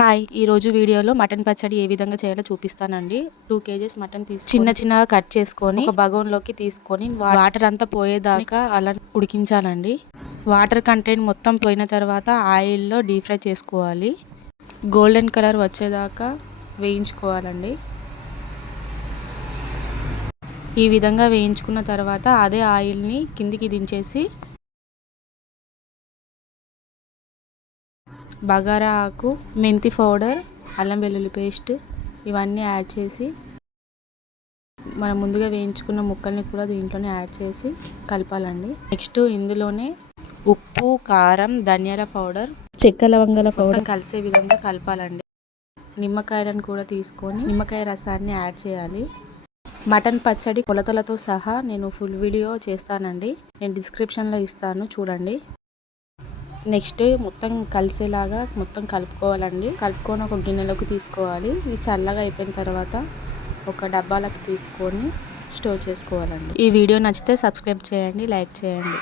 Hi ఈరోజు వీడియోలో mutton పచ్చడి ఏ విధంగా చేయాలో చూపిస్తానండి. 2 kgs మటన్ చిన్నగా కట్ చేసుకొని ఒక బగోన్లోకి తీసుకొని వాటర్ అంతా పోయేదాకా అలా ఉడికించాలండి. వాటర్ కంటెంట్ మొత్తం పోయిన తర్వాత ఆయిల్లో డీప్ ఫ్రై చేసుకోవాలి. గోల్డెన్ కలర్ వచ్చేదాకా వేయించుకోవాలండి. ఈ విధంగా వేయించుకున్న తర్వాత అదే ఆయిల్ని కిందికి దించేసి బగారా ఆకు, మెంతి పౌడర్, అల్లం వెల్లుల్లి పేస్ట్ ఇవన్నీ యాడ్ చేసి మనం ముందుగా వేయించుకున్న ముక్కల్ని కూడా దీంట్లోనే యాడ్ చేసి కలపాలండి. నెక్స్ట్ ఇందులోనే ఉప్పు, కారం, ధనియాల పౌడర్, చెక్క లవంగాల పౌడర్ కలిసే విధంగా కలపాలండి. నిమ్మకాయలను కూడా తీసుకొని నిమ్మకాయ రసాన్ని యాడ్ చేయాలి. మటన్ పచ్చడి కొలతలతో సహా నేను ఫుల్ వీడియో చేస్తానండి. నేను డిస్క్రిప్షన్లో ఇస్తాను, చూడండి. నెక్స్ట్ మొత్తం కలిసేలాగా మొత్తం కలుపుకోవాలండి. కలుపుకొని ఒక గిన్నెలోకి తీసుకోవాలి. ఇది చల్లగా అయిపోయిన తర్వాత ఒక డబ్బాలకు తీసుకొని స్టోర్ చేసుకోవాలండి. ఈ వీడియో నచ్చితే సబ్స్క్రైబ్ చేయండి, లైక్ చేయండి.